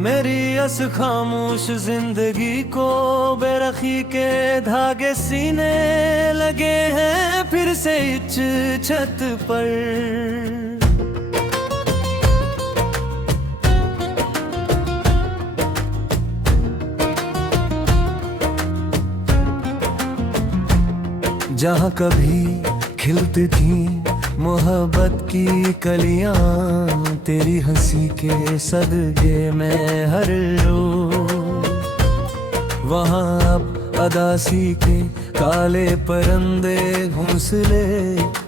मेरी अस खामोश जिंदगी को बेरखी के धागे सीने लगे हैं फिर से इस छत पर। जहाँ कभी खिलती थी मोहब्बत की कलियां, तेरी हंसी के सदके में हर रोज वहाँ अब अदासी के काले परंदे घोंसले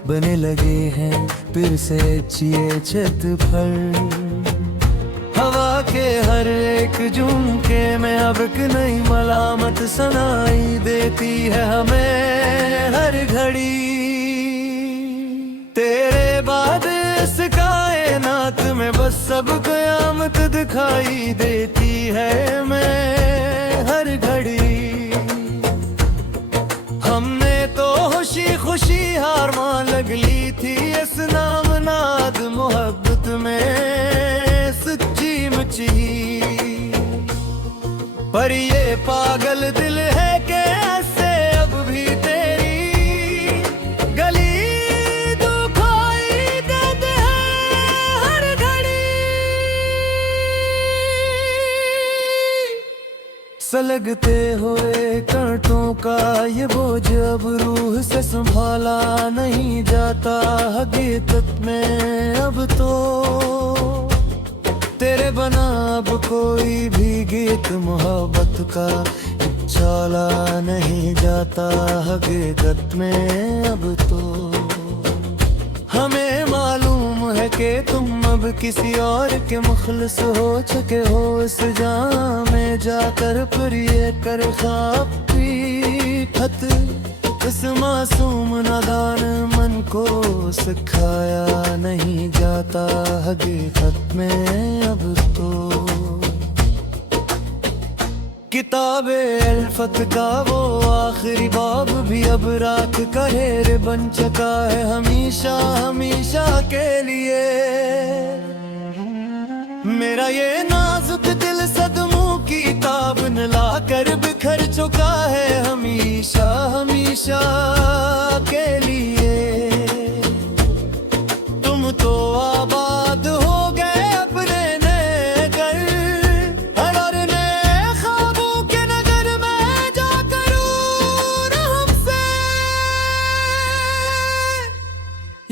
बने लगे हैं फिर से ये छत पर। हवा के हर एक झुमके में अब एक नई मलामत सुनाई देती है हमें हर घड़ी। तेरे बाद इस कायनात में बस सब कयामत दिखाई देती है मैं हर घड़ी। हमने तो खुशी खुशी हार मान लग ली थी इस नामनाद मोहब्बत में सच्ची मुची, पर ये पागल दिल है कि ऐसे अब भी तेरी गली दुखाई देते हैं हर घड़ी। सलगते हुए कांटों का ये बोझ अब रूह से संभाला नहीं जाता। हकीकत में अब तो तेरे बना अब कोई भी गीत मोहब्बत का चला नहीं जाता। हकीकत में अब तो हमें मालूम है कि तुम अब किसी और के मुखलिस हो चुके हो इस जाम में जाकर, फिर ये कर ख्वाब की खत इस मासूम नादान मन को सिखाया नहीं जाता। हकीकत में अब तो किताबे अल्फत का वो आखिरी बाब भी अब राख का ढेर बन चुका है हमेशा हमेशा के लिए। मेरा ये नाजुक दिल सदमों की ताब न लाकर बिखर चुका है हमेशा हमेशा के लिए। तुम तो आबाद हो गए अपने नए घर, हर नए ख्वाबों के नगर में जाकर हमसे।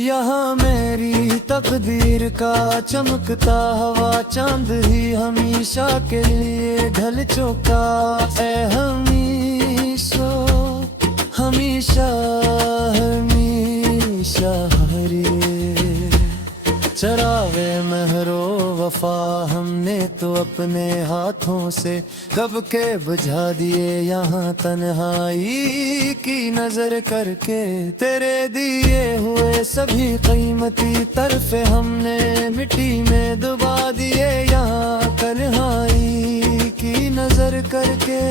यहाँ मेरी तकदीर का चमकता हवा चांद ही हमेशा के लिए ढल चुका है हमेशा हमेशा हमेशा हरे। चरावे महरो वफा हमने तो अपने हाथों से कब के बुझा दिए यहाँ तन्हाई की नजर करके। तेरे दिए हुए सभी कीमती तरफे हमने मिट्टी में दबा दिए यहाँ तन्हाई की नजर करके।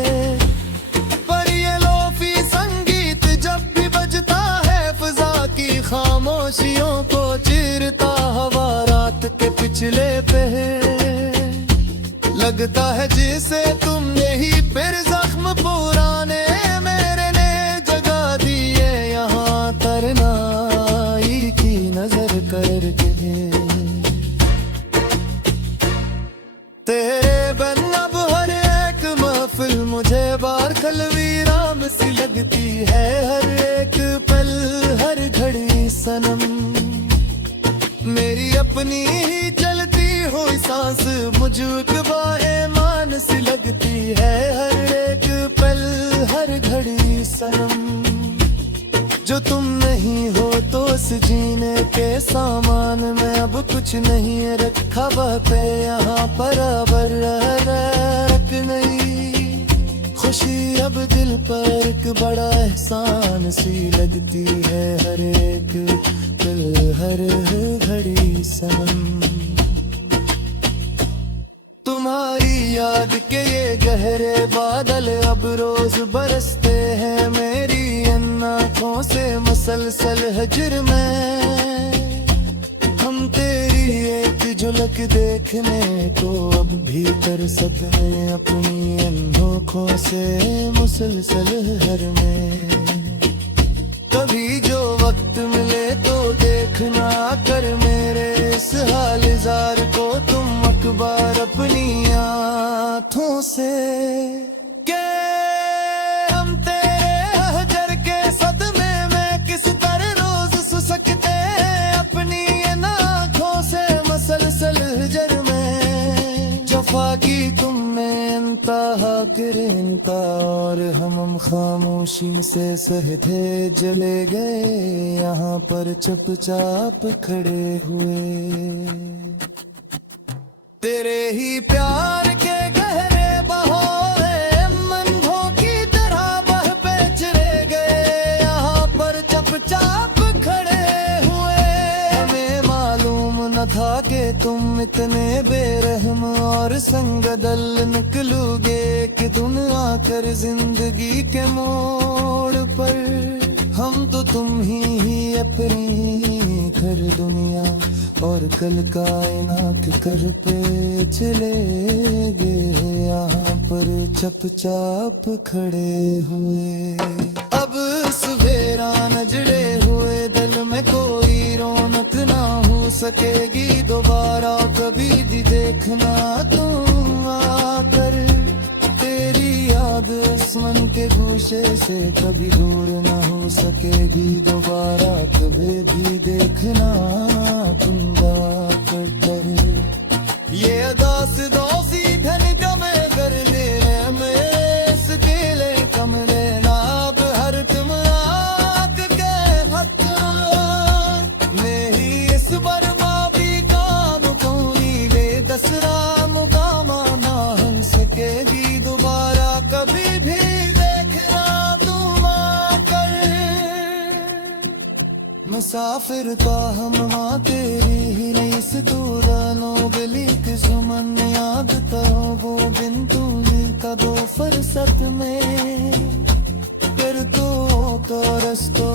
पर ये लोफी संगीत जब भी बजता है फिजा की खामोशियों को चीरता हवा रात के पिछले पे लगता है जिसे तुमने ही फिर जख्म पुराने मेरे ने जगा दिए यहाँ तरनाई की नजर करके। तेरे बिन अब हर एक महफिल मुझे बार खलवीराम सी लगती है हर एक पल हर घड़ी सनम। मेरी अपनी ही चलती हुई सांस मुझको मान सी लगती है हर एक पल हर घड़ी सनम। जो तुम नहीं हो तो इस जीने के सामान में अब कुछ नहीं रखा बापे यहाँ बराबर रख नहीं। खुशी अब दिल पर एक बड़ा एहसान सी लगती है हर एक दिल हर घड़ी सनम। तुम्हारी याद के ये गहरे बादल अब रोज बरसते हैं मेरी आँखों से मसलसल हजर में। हम तेरी एक झुल झलक देखने को अब भी तरसत है अपनी अनोखों से मुसलसल हर में। कभी जो वक्त मिले तो देखना कर मेरे इस हाल जार को तुम अखबार अपनी आँखों से के हम तेरे हजर के सदमे में किस तरह रोज सुसकते अपनी आँखों से मसलसल हजर में। जफा की तुमने इंतहा गिरता और हम खामोशी से सहते जले गए यहाँ पर चुपचाप खड़े हुए। तेरे ही प्यार के गहरे बहावे मंझों की तरह बह पे चले गए यहाँ पर चुपचाप खड़े हुए। हमें मालूम न था कि तुम इतने बेरहम और संगदल निकलोगे कि तुम आकर जिंदगी के मोड़ पर। हम तो तुम ही अपनी घर दुनिया और कल कायनात कर पे चले गए यहाँ पर चुपचाप खड़े हुए। अब सवेरा नजरे हुए दिल में कोई रौनक ना हो सकेगी दोबारा कभी भी देखना तुम आकर। तेरी याद आसमान के गोशे से कभी दूर ना हो सकेगी दोबारा कभी भी देखना तुम आकर। ये अदास दोसी धन कमे कर ले मेरे इस दिले कमरे नाब हर तुम आक के हक में ही इस बर्मा भी काम कोई ले दसरा मुकामा ना हो सकेगी दोबारा कभी भी देखना तुम आकर। मुसाफिर का हम तेरी ही रईस तूरा नोबली की सुमन याद तो वो बिन तूली का दो फरसत में फिर तो रस्तों